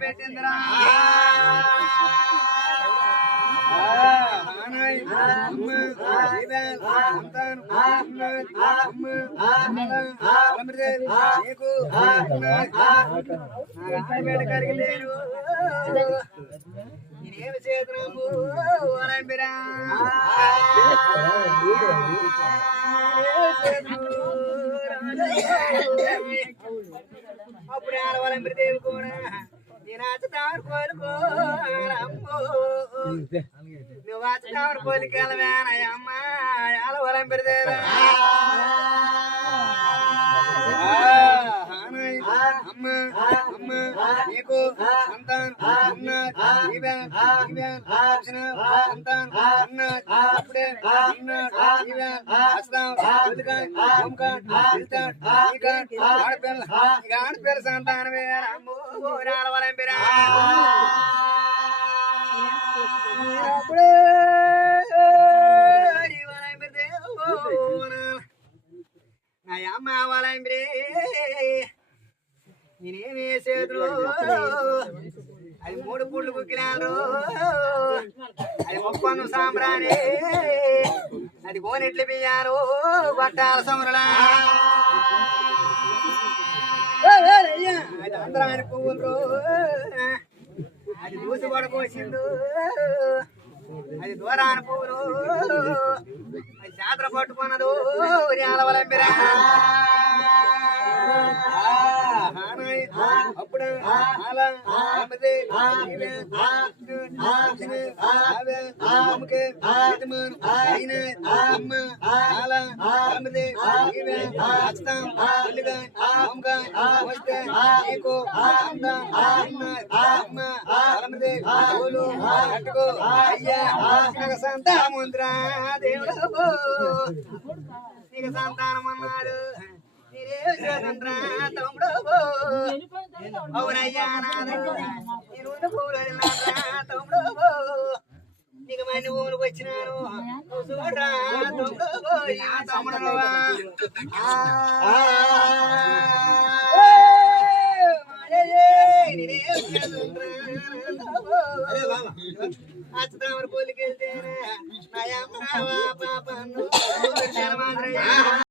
పెట్టిందిరా కలిగలేను నేనేమి చేతున్నాము వలంబిరా అప్పుడు ఆడవలంబిరి దేవి కూడా నేను అచ్చుతాను కోలుకో నువ్వు అచ్చుతాను కోలికెళ్ళవేనయ్యమ్మ ఆడవలంబిరి దేవి అమ్మ అమ్మ నీకు సంతానం అప్పుడే ఆడపిల్ల సంతానమే వలంపిరా అప్పుడే అమ్మ వలంపిరే నేనేమి చేతులు అది 3 పూళ్ళు కుక్కినారు అది 30 సాంబ్రాణి అది కోనెట్లు బియ్యారు బట్టాల సమురులా అది అందరాని పువ్వులు అది దూసి పడకోసిండు అది దూరాని పువ్వులు అది జాతర పట్టుకున్నదు వలంపిరా అప్పుడు సంతానముంద్రా దేవుడు నీకు సంతానం అన్నాడు తమ్ముడు అవునయ్యా పూలు తమ్ముడు నీకు మంది ఊరికి వచ్చినాను చూడరా తమ్ముడు అచ్చుతామని పోలికెళ్తే పాప